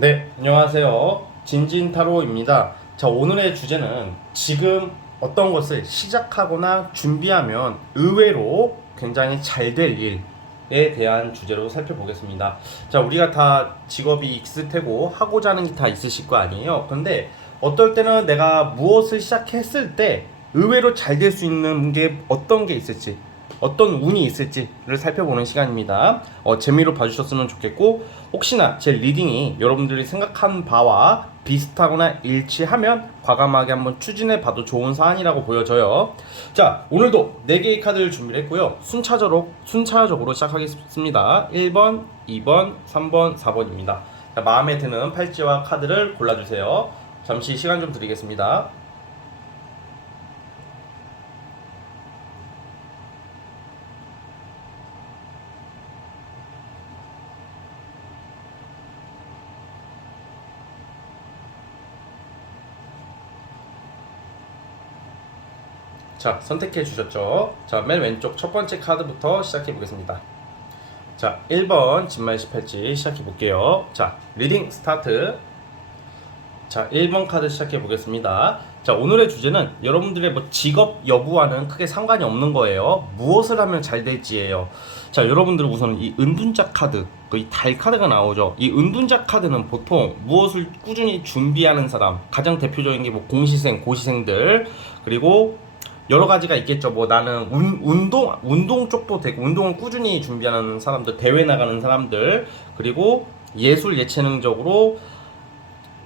네, 안녕하세요. 진진타로입니다. 자, 오늘의 주제는 지금 어떤 것을 시작하거나 준비하면 의외로 굉장히 잘 될 일에 대한 주제로 살펴보겠습니다. 자, 우리가 다 직업이 있을 테고 하고자 하는 게 다 있으실 거 아니에요. 그런데 어떨 때는 내가 무엇을 시작했을 때 의외로 잘 될 수 있는 게 어떤 게 있을지, 어떤 운이 있을지를 살펴보는 시간입니다. 재미로 봐주셨으면 좋겠고, 혹시나 제 리딩이 여러분들이 생각한 바와 비슷하거나 일치하면 과감하게 한번 추진해 봐도 좋은 사안이라고 보여져요. 자, 오늘도 4개의 카드를 준비를 했고요. 순차적으로 시작하겠습니다. 1번, 2번, 3번, 4번입니다. 자, 마음에 드는 팔찌와 카드를 골라주세요. 잠시 시간 좀 드리겠습니다. 자, 선택해 주셨죠? 자, 맨 왼쪽 첫 번째 카드부터 시작해 보겠습니다. 자, 1번 진말시 팔찌 시작해 볼게요. 자, 리딩 스타트. 자, 1번 카드 시작해 보겠습니다. 자, 오늘의 주제는 여러분들의 뭐 직업 여부와는 크게 상관이 없는 거예요. 무엇을 하면 잘 될지예요. 자, 여러분들은 우선 이 은둔자 카드, 또 이 달 카드가 나오죠. 이 은둔자 카드는 보통 무엇을 꾸준히 준비하는 사람, 가장 대표적인 게 뭐 공시생, 고시생들, 그리고 여러 가지가 있겠죠. 뭐 나는 운동 쪽도 되고, 운동을 꾸준히 준비하는 사람들, 대회 나가는 사람들, 그리고 예술 예체능적으로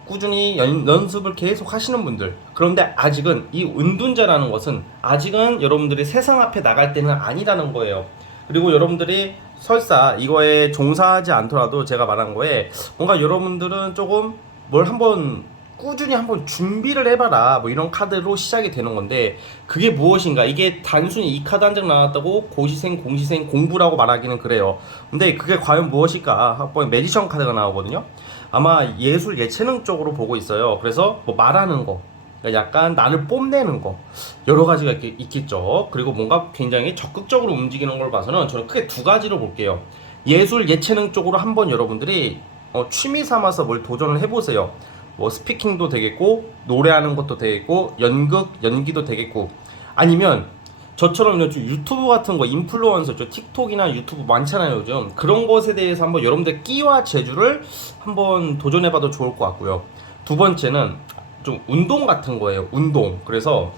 꾸준히 연습을 계속 하시는 분들. 그런데 아직은 이 은둔자라는 것은 아직은 여러분들이 세상 앞에 나갈 때는 아니라는 거예요. 그리고 여러분들이 설사 이거에 종사하지 않더라도 제가 말한 거에 뭔가 여러분들은 조금 뭘 한번 꾸준히 한번 준비를 해봐라, 뭐 이런 카드로 시작이 되는 건데, 그게 무엇인가? 이게 단순히 이 카드 한 장 나왔다고 고시생 공시생 공부라고 말하기는 그래요. 근데 그게 과연 무엇일까? 한번 매지션 카드가 나오거든요. 아마 예술 예체능 쪽으로 보고 있어요. 그래서 뭐 말하는 거, 그러니까 약간 나를 뽐내는 거, 여러 가지가 있겠죠. 그리고 뭔가 굉장히 적극적으로 움직이는 걸 봐서는 저는 크게 두 가지로 볼게요. 예술 예체능 쪽으로 한번 여러분들이 취미 삼아서 뭘 도전을 해보세요. 뭐 스피킹도 되겠고, 노래하는 것도 되겠고, 연극 연기도 되겠고, 아니면 저처럼 요즘 유튜브 같은 거 인플루언서, 틱톡이나 유튜브 많잖아요 요즘. 그런 것에 대해서 한번 여러분들 끼와 재주를 한번 도전해봐도 좋을 것 같고요. 두 번째는 좀 운동 같은 거예요. 운동. 그래서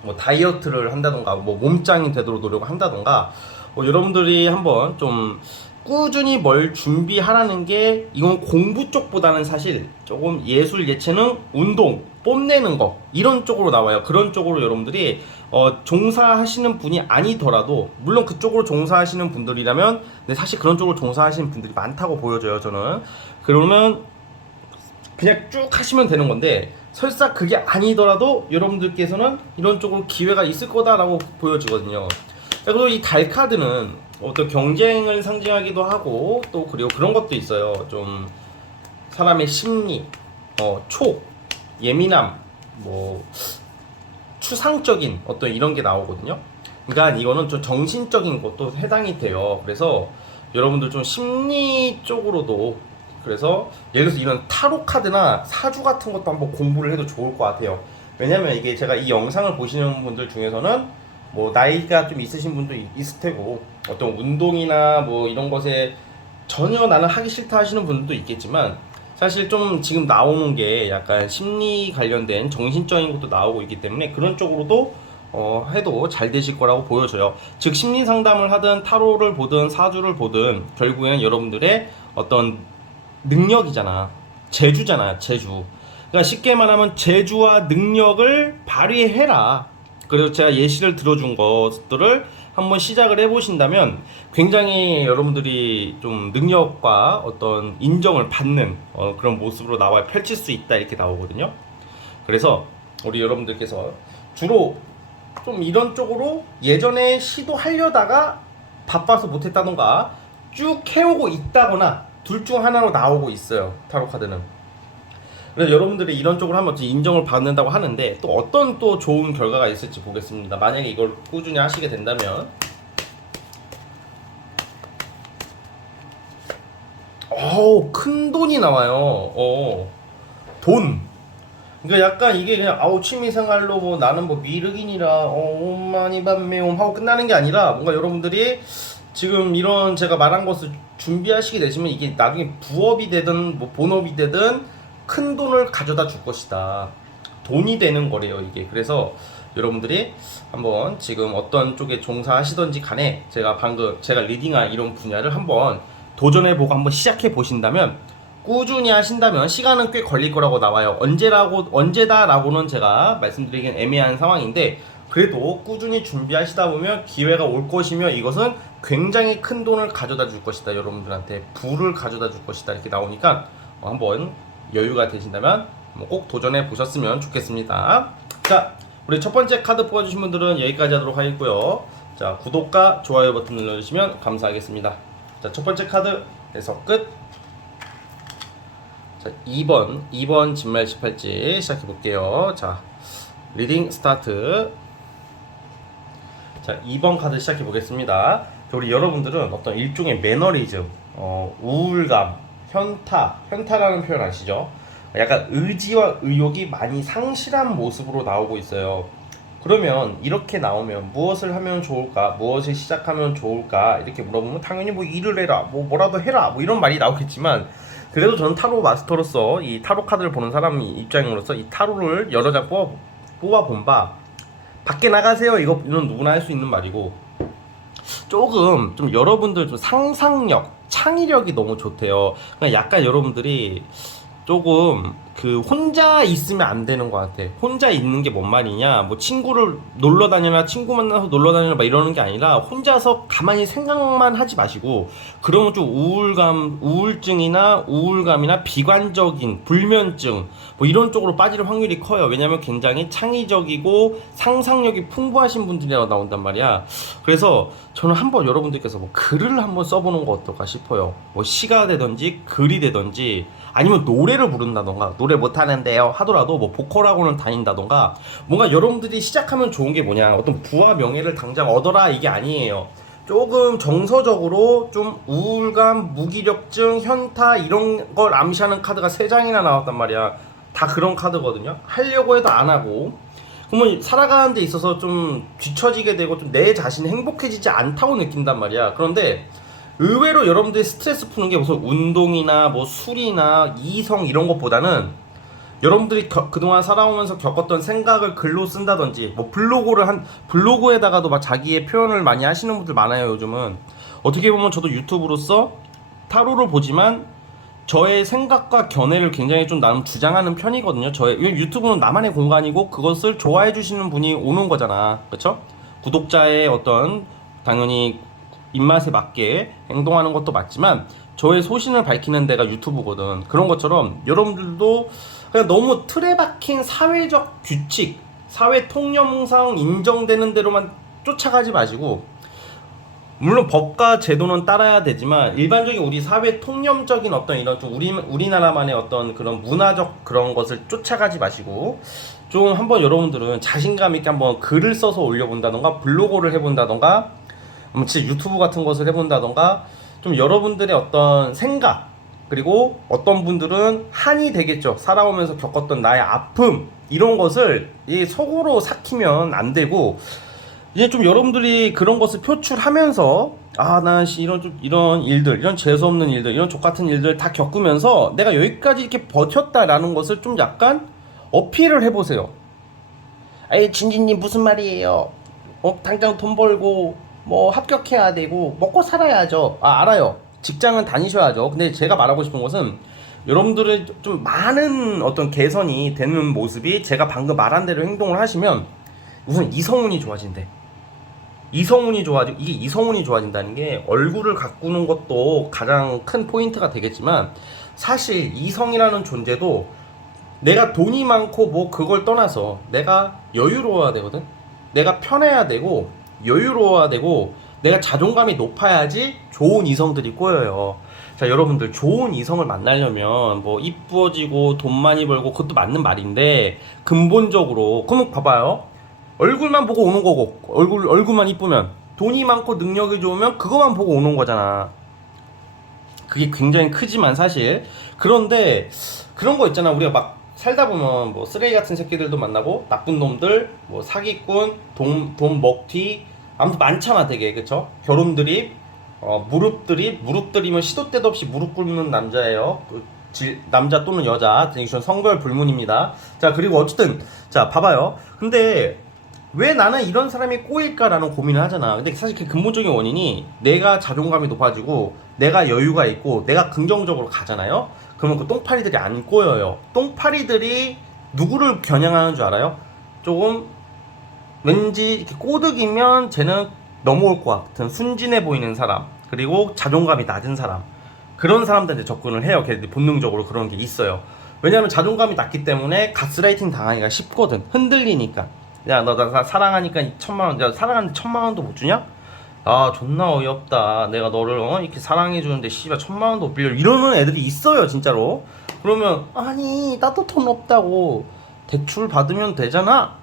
뭐 다이어트를 한다던가, 뭐 몸짱이 되도록 노력을 한다던가, 여러분들이 한번 좀 꾸준히 뭘 준비하라는 게, 이건 공부 쪽보다는 사실 조금 예술 예체능 운동 뽐내는 거, 이런 쪽으로 나와요. 그런 쪽으로 여러분들이 종사하시는 분이 아니더라도, 물론 그쪽으로 종사하시는 분들이라면, 근데 사실 그런 쪽으로 종사하시는 분들이 많다고 보여져요 저는. 그러면 그냥 쭉 하시면 되는 건데, 설사 그게 아니더라도 여러분들께서는 이런 쪽으로 기회가 있을 거다라고 보여지거든요. 자, 그리고 이 달 카드는 어떤 경쟁을 상징하기도 하고, 또 그리고 그런 것도 있어요. 좀 사람의 심리, 예민함, 뭐 추상적인 어떤 이런 게 나오거든요. 그러니까 이거는 좀 정신적인 것도 해당이 돼요. 그래서 여러분들 좀 심리 쪽으로도, 그래서 예를 들어서 이런 타로 카드나 사주 같은 것도 한번 공부를 해도 좋을 것 같아요. 왜냐면 이게 제가 이 영상을 보시는 분들 중에서는 뭐 나이가 좀 있으신 분도 있을 테고, 어떤 운동이나 뭐 이런 것에 전혀 나는 하기 싫다 하시는 분들도 있겠지만, 사실 좀 지금 나오는 게 약간 심리 관련된 정신적인 것도 나오고 있기 때문에 그런 쪽으로도 해도 잘 되실 거라고 보여져요. 즉 심리 상담을 하든 타로를 보든 사주를 보든 결국에는 여러분들의 어떤 능력이잖아. 재주잖아, 재주. 그러니까 쉽게 말하면 재주와 능력을 발휘해라. 그래서 제가 예시를 들어준 것들을 한번 시작을 해보신다면 굉장히 여러분들이 좀 능력과 어떤 인정을 받는 그런 모습으로 나와 펼칠 수 있다, 이렇게 나오거든요. 그래서 우리 여러분들께서 주로 좀 이런 쪽으로 예전에 시도하려다가 바빠서 못했다던가 쭉 해오고 있다거나 둘 중 하나로 나오고 있어요, 타로 카드는. 그래서 여러분들이 이런 쪽으로 하면 인정을 받는다고 하는데, 또 어떤 또 좋은 결과가 있을지 보겠습니다. 만약에 이걸 꾸준히 하시게 된다면, 큰 돈이 나와요. 돈. 그러니까 약간 이게 그냥 취미생활로 뭐 나는 뭐 미륵인이라 오만이 밤매옴 하고 끝나는 게 아니라 뭔가 여러분들이 지금 이런 제가 말한 것을 준비하시게 되시면 이게 나중에 부업이 되든 뭐 본업이 되든 큰 돈을 가져다 줄 것이다. 돈이 되는 거래요 이게. 그래서 여러분들이 한번 지금 어떤 쪽에 종사하시던지 간에 제가 리딩할 이런 분야를 한번 도전해보고 한번 시작해 보신다면, 꾸준히 하신다면 시간은 꽤 걸릴 거라고 나와요. 언제다라고는 제가 말씀드리긴 애매한 상황인데, 그래도 꾸준히 준비하시다 보면 기회가 올 것이며 이것은 굉장히 큰 돈을 가져다 줄 것이다. 여러분들한테 부를 가져다 줄 것이다. 이렇게 나오니까 한번 여유가 되신다면 꼭 도전해 보셨으면 좋겠습니다. 자, 우리 첫 번째 카드 뽑아주신 분들은 여기까지 하도록 하겠고요. 자, 구독과 좋아요 버튼 눌러주시면 감사하겠습니다. 자, 첫 번째 카드에서 끝. 자, 2번 진말 18지 시작해 볼게요. 자, 리딩 스타트. 자, 2번 카드 시작해 보겠습니다. 우리 여러분들은 어떤 일종의 매너리즘, 우울감, 현타라는 표현 아시죠? 약간 의지와 의욕이 많이 상실한 모습으로 나오고 있어요. 그러면 이렇게 나오면 무엇을 하면 좋을까? 무엇을 시작하면 좋을까? 이렇게 물어보면 당연히 뭐 일을 해라, 뭐라도 해라, 뭐 이런 말이 나오겠지만, 그래도 저는 타로 마스터로서 이 타로 카드를 보는 사람 입장으로서 이 타로를 여러 장 뽑아본 바, 밖에 나가세요 이건 누구나 할 수 있는 말이고, 조금 좀 여러분들 좀 상상력, 창의력이 너무 좋대요. 그러니까 약간 여러분들이 조금 혼자 있으면 안 되는 것 같아. 혼자 있는 게 뭔 말이냐, 뭐 친구를 놀러 다녀라, 친구 만나서 놀러 다녀라 막 이러는 게 아니라 혼자서 가만히 생각만 하지 마시고, 그러면 좀 우울감이나 비관적인 불면증 뭐 이런 쪽으로 빠질 확률이 커요. 왜냐면 굉장히 창의적이고 상상력이 풍부하신 분들이라고 나온단 말이야. 그래서 저는 한번 여러분들께서 뭐 글을 한번 써보는 거 어떨까 싶어요. 뭐 시가 되든지 글이 되든지, 아니면 노래를 부른다던가, 노래 못하는데요 하더라도 뭐 보컬학원을 다닌다던가, 뭔가 여러분들이 시작하면 좋은 게 뭐냐, 어떤 부와 명예를 당장 얻어라 이게 아니에요. 조금 정서적으로 좀 우울감, 무기력증, 현타 이런 걸 암시하는 카드가 3장이나 나왔단 말이야. 다 그런 카드거든요. 하려고 해도 안 하고, 그러면 살아가는 데 있어서 좀 뒤처지게 되고 좀 내 자신이 행복해지지 않다고 느낀단 말이야. 그런데 의외로 여러분들이 스트레스 푸는 게 무슨 운동이나 뭐 술이나 이성 이런 것보다는, 여러분들이 그동안 살아오면서 겪었던 생각을 글로 쓴다든지, 뭐 블로그에다가도 막 자기의 표현을 많이 하시는 분들 많아요 요즘은. 어떻게 보면 저도 유튜브로서 타로를 보지만 저의 생각과 견해를 굉장히 좀 나름 주장하는 편이거든요. 유튜브는 나만의 공간이고 그것을 좋아해 주시는 분이 오는 거잖아, 그렇죠? 구독자의 어떤 당연히 입맛에 맞게 행동하는 것도 맞지만 저의 소신을 밝히는 데가 유튜브거든. 그런 것처럼 여러분들도 그냥 너무 틀에 박힌 사회적 규칙, 사회 통념상 인정되는 대로만 쫓아가지 마시고, 물론 법과 제도는 따라야 되지만 일반적인 우리 사회 통념적인 어떤 이런 좀 우리나라만의 어떤 그런 문화적 그런 것을 쫓아가지 마시고, 좀 한번 여러분들은 자신감 있게 한번 글을 써서 올려본다던가, 블로그를 해본다던가, 진짜 유튜브 같은 것을 해본다던가, 좀 여러분들의 어떤 생각, 그리고 어떤 분들은 한이 되겠죠. 살아오면서 겪었던 나의 아픔 이런 것을 이 속으로 삭히면 안 되고, 이제 좀 여러분들이 그런 것을 표출하면서, 난 이런 일들, 이런 재수없는 일들, 이런 족같은 일들 다 겪으면서 내가 여기까지 이렇게 버텼다라는 것을 좀 약간 어필을 해보세요. 아이 진진님 무슨 말이에요? 당장 돈 벌고 뭐 합격해야 되고 먹고 살아야죠. 알아요. 직장은 다니셔야죠. 근데 제가 말하고 싶은 것은, 여러분들의 좀 많은 어떤 개선이 되는 모습이 제가 방금 말한 대로 행동을 하시면 우선 이성운이 좋아진대. 이게 이성운이 좋아진다는 게 얼굴을 가꾸는 것도 가장 큰 포인트가 되겠지만, 사실 이성이라는 존재도 내가 돈이 많고 뭐 그걸 떠나서 내가 여유로워야 되거든. 내가 편해야 되고 여유로워야 되고 내가 자존감이 높아야지 좋은 이성들이 꼬여요. 자, 여러분들 좋은 이성을 만나려면 뭐 이쁘어지고 돈 많이 벌고 그것도 맞는 말인데, 근본적으로 그러면 봐봐요. 얼굴만 보고 오는 거고, 얼굴만 이쁘면, 돈이 많고 능력이 좋으면 그거만 보고 오는 거잖아. 그게 굉장히 크지만 사실. 그런데 그런 거 있잖아. 우리가 막 살다 보면 뭐 쓰레기 같은 새끼들도 만나고 나쁜 놈들, 뭐 사기꾼, 돈 먹튀, 아무튼 많잖아 되게. 그쵸? 결혼 드립, 무릎 드립, 무릎 드리면 시도 때도 없이 무릎 꿇는 남자예요. 남자 또는 여자, 이건 성별 불문입니다. 자, 그리고 어쨌든 자 봐봐요. 근데 왜 나는 이런 사람이 꼬일까라는 고민을 하잖아. 근데 사실 그 근본적인 원인이 내가 자존감이 높아지고 내가 여유가 있고 내가 긍정적으로 가잖아요. 그러면 그 똥파리들이 안 꼬여요. 똥파리들이 누구를 겨냥하는 줄 알아요? 조금 왠지 이렇게 꼬득이면 쟤는 넘어올 것 같은 순진해 보이는 사람, 그리고 자존감이 낮은 사람, 그런 사람들한테 접근을 해요. 걔들이 본능적으로 그런 게 있어요. 왜냐하면 자존감이 낮기 때문에 가스라이팅 당하기가 쉽거든. 흔들리니까. 야, 너 나 사랑하니까 1,000만 원, 야, 사랑하는데 1,000만 원도 못 주냐? 아, 존나 어이없다. 내가 너를 이렇게 사랑해 주는데 씨발 1,000만 원도 못 빌려. 이러는 애들이 있어요, 진짜로. 그러면 아니, 나도 돈 없다고. 대출 받으면 되잖아.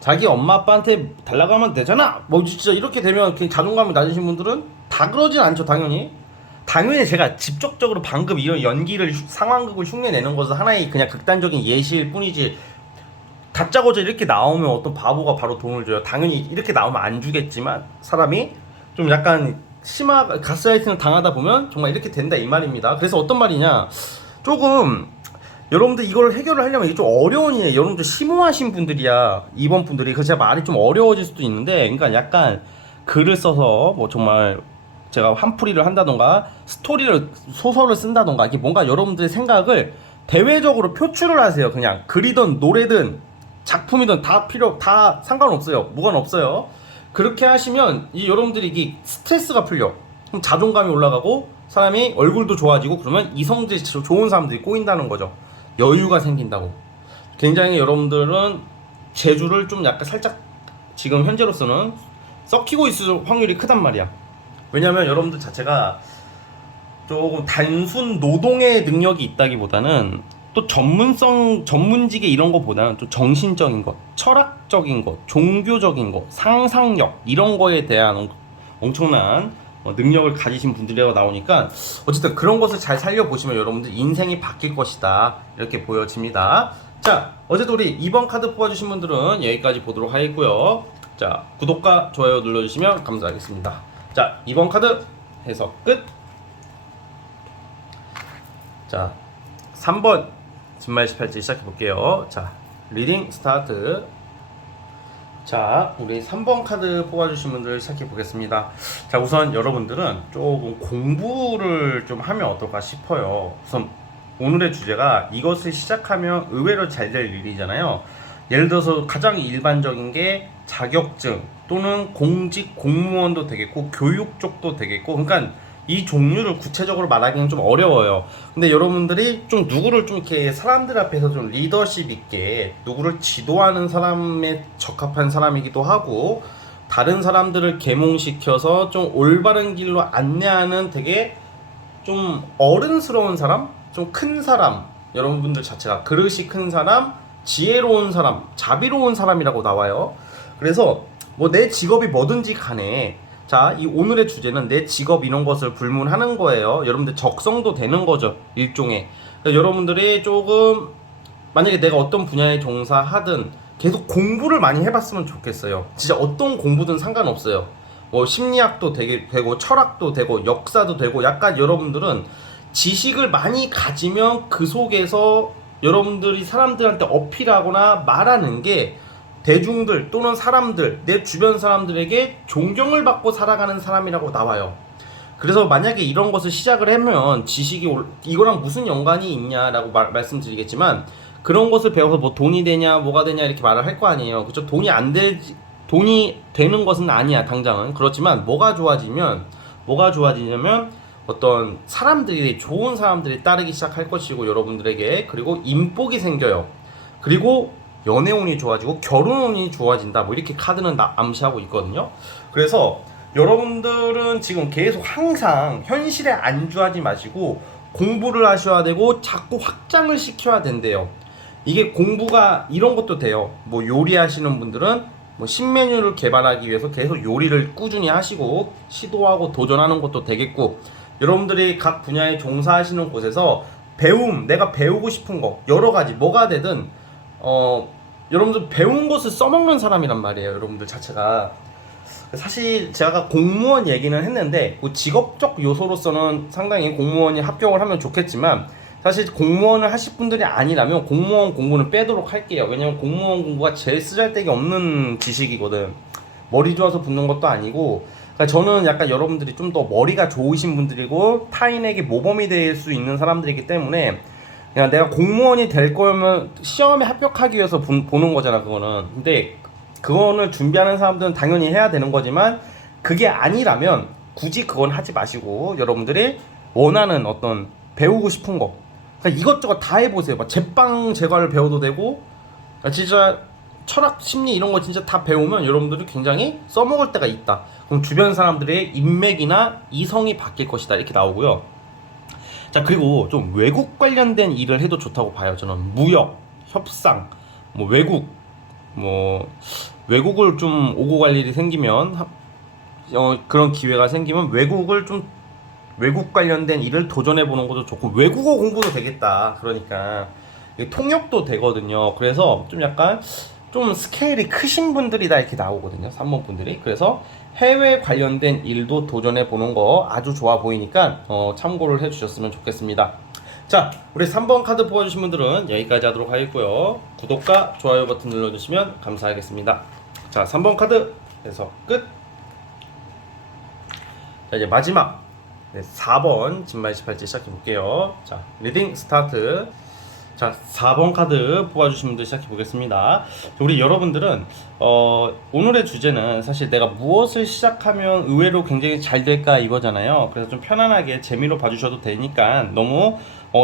자기 엄마 아빠한테 달라고 하면 되잖아. 뭐 진짜 이렇게 되면 자존감이 낮으신 분들은 다 그러진 않죠, 당연히. 당연히 제가 직접적으로 방금 이런 연기를 상황극을 흉내내는 것은 하나의 그냥 극단적인 예시일 뿐이지, 다짜고짜 이렇게 나오면 어떤 바보가 바로 돈을 줘요. 당연히 이렇게 나오면 안 주겠지만 사람이 좀 약간 가스라이팅을 당하다 보면 정말 이렇게 된다 이 말입니다. 그래서 어떤 말이냐, 조금 여러분들 이걸 해결을 하려면 이게 좀 어려운 일이에요. 여러분들 심오하신 분들이야, 이번 분들이. 그래서 제가 말이 좀 어려워질 수도 있는데, 그러니까 약간 글을 써서 뭐 정말 제가 한풀이를 한다던가 소설을 쓴다던가, 이게 뭔가 여러분들의 생각을 대외적으로 표출을 하세요. 그냥 글이든 노래든 작품이든 다 상관없어요. 무관 없어요. 그렇게 하시면 여러분들이 이게 스트레스가 풀려. 그럼 자존감이 올라가고 사람이 얼굴도 좋아지고, 그러면 이성들이 좋은 사람들이 꼬인다는 거죠. 여유가 생긴다고. 굉장히 여러분들은 재주를 좀 약간 살짝 지금 현재로서는 썩히고 있을 확률이 크단 말이야. 왜냐면 여러분들 자체가 조금 단순 노동의 능력이 있다기보다는 또 전문직의 이런 거보다는 좀 정신적인 것, 철학적인 것, 종교적인 것, 상상력, 이런 거에 대한 엄청난 능력을 가지신 분들이라고 나오니까, 어쨌든 그런 것을 잘 살려보시면 여러분들 인생이 바뀔 것이다, 이렇게 보여집니다. 자, 어쨌든 우리 2번 카드 뽑아주신 분들은 여기까지 보도록 하겠고요. 자, 구독과 좋아요 눌러주시면 감사하겠습니다. 자, 2번 카드 해석 끝. 자, 3번 진말 18지 시작해볼게요. 자, 리딩 스타트. 자, 우리 3번 카드 뽑아주신 분들 시작해보겠습니다. 자, 우선 여러분들은 조금 공부를 좀 하면 어떨까 싶어요. 우선 오늘의 주제가 이것을 시작하면 의외로 잘 될 일이잖아요. 예를 들어서 가장 일반적인 게 자격증 또는 공직 공무원도 되겠고 교육 쪽도 되겠고, 그러니까 이 종류를 구체적으로 말하기는 좀 어려워요. 근데 여러분들이 좀 누구를 좀 이렇게 사람들 앞에서 좀 리더십 있게 누구를 지도하는 사람에 적합한 사람이기도 하고, 다른 사람들을 계몽시켜서 좀 올바른 길로 안내하는 되게 좀 어른스러운 사람, 좀 큰 사람, 여러분들 자체가 그릇이 큰 사람, 지혜로운 사람, 자비로운 사람이라고 나와요. 그래서 뭐 내 직업이 뭐든지 간에, 자, 이 오늘의 주제는 내 직업 이런 것을 불문하는 거예요. 여러분들 적성도 되는 거죠, 일종의. 그러니까 여러분들이 조금 만약에 내가 어떤 분야에 종사하든 계속 공부를 많이 해봤으면 좋겠어요. 진짜 어떤 공부든 상관없어요. 뭐 심리학도 되고 철학도 되고 역사도 되고, 약간 여러분들은 지식을 많이 가지면 그 속에서 여러분들이 사람들한테 어필하거나 말하는 게 대중들 또는 사람들, 내 주변 사람들에게 존경을 받고 살아가는 사람이라고 나와요. 그래서 만약에 이런 것을 시작을 하면 지식이 이거랑 무슨 연관이 있냐라고 말씀드리겠지만, 그런 것을 배워서 뭐 돈이 되냐 뭐가 되냐 이렇게 말을 할 거 아니에요. 그렇죠? 돈이 되는 것은 아니야 당장은. 그렇지만 뭐가 좋아지냐면 어떤 사람들이, 좋은 사람들이 따르기 시작할 것이고 여러분들에게, 그리고 인복이 생겨요. 그리고 연애운이 좋아지고 결혼운이 좋아진다, 뭐 이렇게 카드는 암시하고 있거든요. 그래서 여러분들은 지금 계속 항상 현실에 안주하지 마시고 공부를 하셔야 되고 자꾸 확장을 시켜야 된대요. 이게 공부가 이런 것도 돼요. 뭐 요리하시는 분들은 뭐 신메뉴를 개발하기 위해서 계속 요리를 꾸준히 하시고 시도하고 도전하는 것도 되겠고, 여러분들이 각 분야에 종사하시는 곳에서 내가 배우고 싶은 거 여러 가지 뭐가 되든 여러분들 배운 것을 써먹는 사람이란 말이에요. 여러분들 자체가 사실 제가 공무원 얘기는 했는데 그 직업적 요소로서는 상당히 공무원이 합격을 하면 좋겠지만 사실 공무원을 하실 분들이 아니라면 공무원 공부는 빼도록 할게요. 왜냐면 공무원 공부가 제일 쓰잘데기 없는 지식이거든. 머리 좋아서 붙는 것도 아니고, 그러니까 저는 약간 여러분들이 좀 더 머리가 좋으신 분들이고 타인에게 모범이 될 수 있는 사람들이기 때문에 그냥 내가 공무원이 될 거면 시험에 합격하기 위해서 보는 거잖아 그거는. 근데 그거를 준비하는 사람들은 당연히 해야 되는 거지만 그게 아니라면 굳이 그건 하지 마시고 여러분들이 원하는 어떤 배우고 싶은 거 그러니까 이것저것 다 해보세요. 막 제빵 제과를 배워도 되고 진짜 철학 심리 이런 거 진짜 다 배우면 여러분들이 굉장히 써먹을 때가 있다. 그럼 주변 사람들의 인맥이나 이성이 바뀔 것이다 이렇게 나오고요. 자, 그리고 좀 외국 관련된 일을 해도 좋다고 봐요. 저는 무역, 협상, 뭐 외국을 좀 오고 갈 일이 생기면 그런 기회가 생기면 외국 관련된 일을 도전해 보는 것도 좋고 외국어 공부도 되겠다. 그러니까 통역도 되거든요. 그래서 좀 약간 좀 스케일이 크신 분들이다 이렇게 나오거든요. 3번 분들이. 그래서 해외 관련된 일도 도전해 보는 거 아주 좋아 보이니까 참고를 해 주셨으면 좋겠습니다. 자, 우리 3번 카드 뽑아주신 분들은 여기까지 하도록 하겠고요. 구독과 좋아요 버튼 눌러주시면 감사하겠습니다. 자, 3번 카드 해서 끝. 자, 이제 마지막 4번 진말 18지 시작해 볼게요. 자, 리딩 스타트. 자, 4번 카드 뽑아주신 분들 시작해 보겠습니다. 우리 여러분들은 오늘의 주제는 사실 내가 무엇을 시작하면 의외로 굉장히 잘 될까 이거잖아요. 그래서 좀 편안하게 재미로 봐주셔도 되니까 너무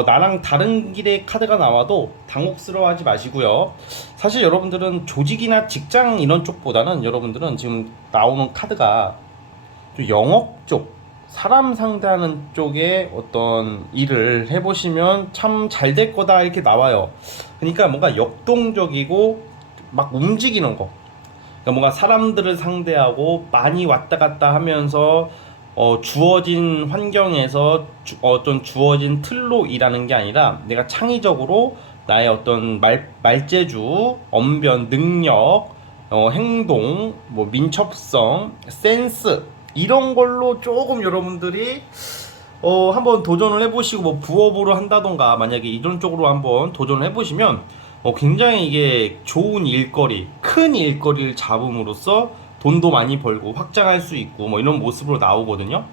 나랑 다른 길의 카드가 나와도 당혹스러워하지 마시고요. 사실 여러분들은 조직이나 직장 이런 쪽보다는 여러분들은 지금 나오는 카드가 좀 영업 쪽 사람 상대하는 쪽에 어떤 일을 해보시면 참 잘 될 거다 이렇게 나와요. 그러니까 뭔가 역동적이고 막 움직이는 거. 그러니까 뭔가 사람들을 상대하고 많이 왔다 갔다 하면서 주어진 환경에서 어떤 주어진 틀로 일하는 게 아니라 내가 창의적으로 나의 어떤 말재주, 언변, 능력, 행동, 뭐 민첩성, 센스 이런 걸로 조금 여러분들이 한번 도전을 해보시고 뭐 부업으로 한다던가 만약에 이런 쪽으로 한번 도전을 해보시면 굉장히 이게 좋은 일거리, 큰 일거리를 잡음으로써 돈도 많이 벌고 확장할 수 있고 뭐 이런 모습으로 나오거든요.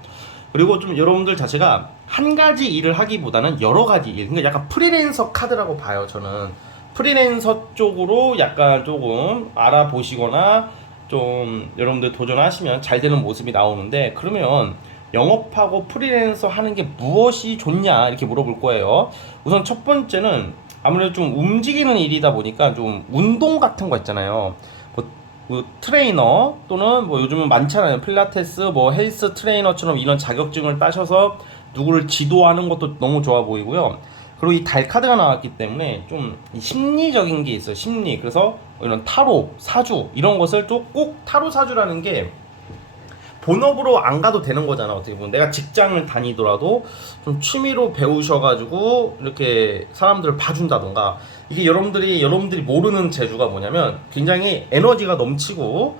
그리고 좀 여러분들 자체가 한 가지 일을 하기보다는 여러 가지 일, 그러니까 약간 프리랜서 카드라고 봐요. 저는 프리랜서 쪽으로 약간 조금 알아보시거나 좀 여러분들 도전하시면 잘 되는 모습이 나오는데, 그러면 영업하고 프리랜서 하는 게 무엇이 좋냐 이렇게 물어볼 거예요. 우선 첫 번째는 아무래도 좀 움직이는 일이다 보니까 좀 운동 같은 거 있잖아요. 뭐 트레이너 또는 뭐 요즘은 많잖아요. 필라테스, 뭐 헬스 트레이너처럼 이런 자격증을 따셔서 누구를 지도하는 것도 너무 좋아 보이고요. 그리고 이 달 카드가 나왔기 때문에 좀 심리적인 게 있어요. 심리. 그래서 이런 타로, 사주 이런 것을 또 꼭 타로 사주라는 게 본업으로 안 가도 되는 거잖아. 어떻게 보면 내가 직장을 다니더라도 좀 취미로 배우셔가지고 이렇게 사람들을 봐준다던가, 이게 여러분들이 모르는 재주가 뭐냐면 굉장히 에너지가 넘치고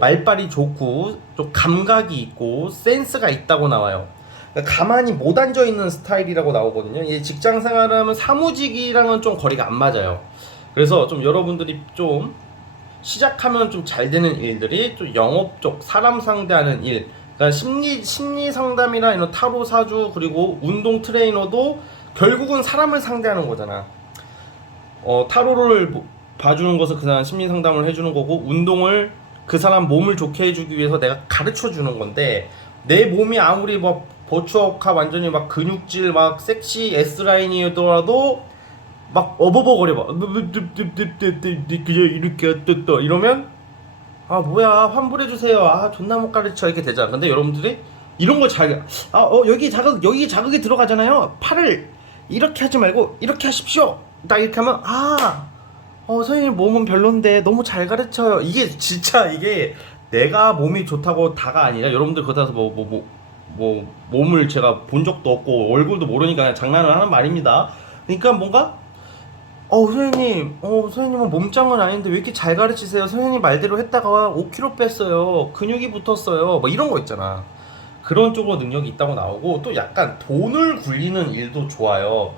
말빨이 좋고 좀 감각이 있고 센스가 있다고 나와요. 그러니까 가만히 못 앉아 있는 스타일이라고 나오거든요. 이 직장 생활하면 사무직이랑은 좀 거리가 안 맞아요. 그래서 좀 여러분들이 좀 시작하면 좀 잘 되는 일들이 좀 영업 쪽 사람 상대하는 일, 그러니까 심리 상담이나 이런 타로 사주 그리고 운동 트레이너도 결국은 사람을 상대하는 거잖아. 타로를 봐주는 것은 그 사람 심리 상담을 해주는 거고, 운동을 그 사람 몸을 좋게 해주기 위해서 내가 가르쳐 주는 건데, 내 몸이 아무리 막 버추어카 완전히 막 근육질 막 섹시 S라인이더라도 막 어버버거려 봐. 그냥 이렇게 떴다 이러면 아 뭐야 환불해주세요. 아 존나 못 가르쳐 이렇게 되잖아. 근데 여러분들이 이런 걸 잘 여기 자극이 들어가잖아요. 팔을 이렇게 하지 말고 이렇게 하십시오. 딱 이렇게 하면 선생님 몸은 별론데 너무 잘 가르쳐요. 이게 진짜 이게 내가 몸이 좋다고 다가 아니라 여러분들 그거 따라서 뭐 몸을 제가 본 적도 없고 얼굴도 모르니까 그냥 장난을 하는 말입니다. 그러니까 뭔가 선생님은 몸짱은 아닌데 왜 이렇게 잘 가르치세요? 선생님 말대로 했다가 5kg 뺐어요. 근육이 붙었어요. 뭐 이런 거 있잖아. 그런 쪽으로 능력이 있다고 나오고, 또 약간 돈을 굴리는 일도 좋아요.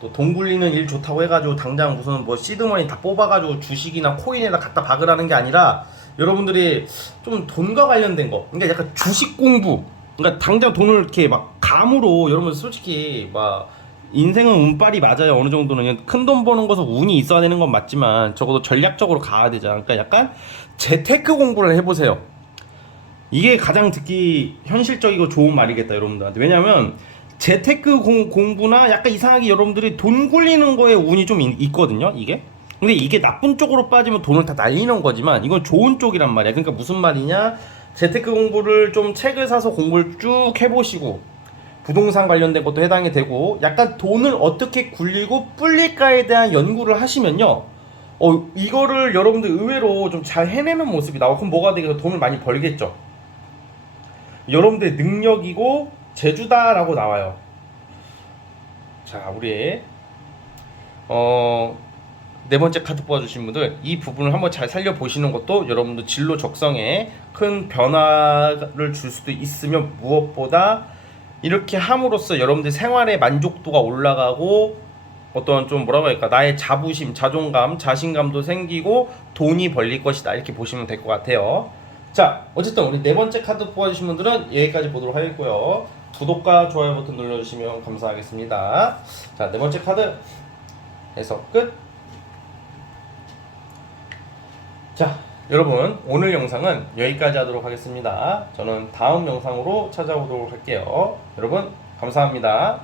또 돈 굴리는 일 좋다고 해가지고 당장 무슨 뭐 시드머니 다 뽑아가지고 주식이나 코인에다 갖다 박으라는 게 아니라, 여러분들이 좀 돈과 관련된 거, 그러니까 약간 주식 공부, 그러니까 당장 돈을 이렇게 막 감으로, 여러분 솔직히 막 인생은 운빨이 맞아요. 어느 정도는 큰 돈 버는 것은 운이 있어야 되는 건 맞지만 적어도 전략적으로 가야 되잖아. 그러니까 약간 재테크 공부를 해보세요. 이게 가장 듣기 현실적이고 좋은 말이겠다, 여러분들한테. 왜냐면 재테크 공부나 약간 이상하게 여러분들이 돈 굴리는 거에 운이 좀 있거든요, 이게. 근데 이게 나쁜 쪽으로 빠지면 돈을 다 날리는 거지만 이건 좋은 쪽이란 말이야. 그러니까 무슨 말이냐? 재테크 공부를 좀 책을 사서 공부를 쭉 해보시고, 부동산 관련된 것도 해당이 되고, 약간 돈을 어떻게 굴리고 불릴까에 대한 연구를 하시면요, 이거를 여러분들 의외로 좀 잘 해내는 모습이 나와. 그럼 뭐가 되겠어? 돈을 많이 벌겠죠. 여러분들의 능력이고 재주다라고 나와요. 자, 우리 네 번째 카드 뽑아주신 분들, 이 부분을 한번 잘 살려보시는 것도 여러분들 진로 적성에 큰 변화를 줄 수도 있으며, 무엇보다 이렇게 함으로써 여러분들 생활의 만족도가 올라가고, 어떤 좀 뭐라고 할까, 나의 자부심, 자존감, 자신감도 생기고 돈이 벌릴 것이다, 이렇게 보시면 될 것 같아요. 자, 어쨌든 우리 네 번째 카드 뽑아주신 분들은 여기까지 보도록 하겠고요. 구독과 좋아요 버튼 눌러주시면 감사하겠습니다. 자, 네 번째 카드 해석 끝. 자, 여러분, 오늘 영상은 여기까지 하도록 하겠습니다. 저는 다음 영상으로 찾아오도록 할게요. 여러분, 감사합니다.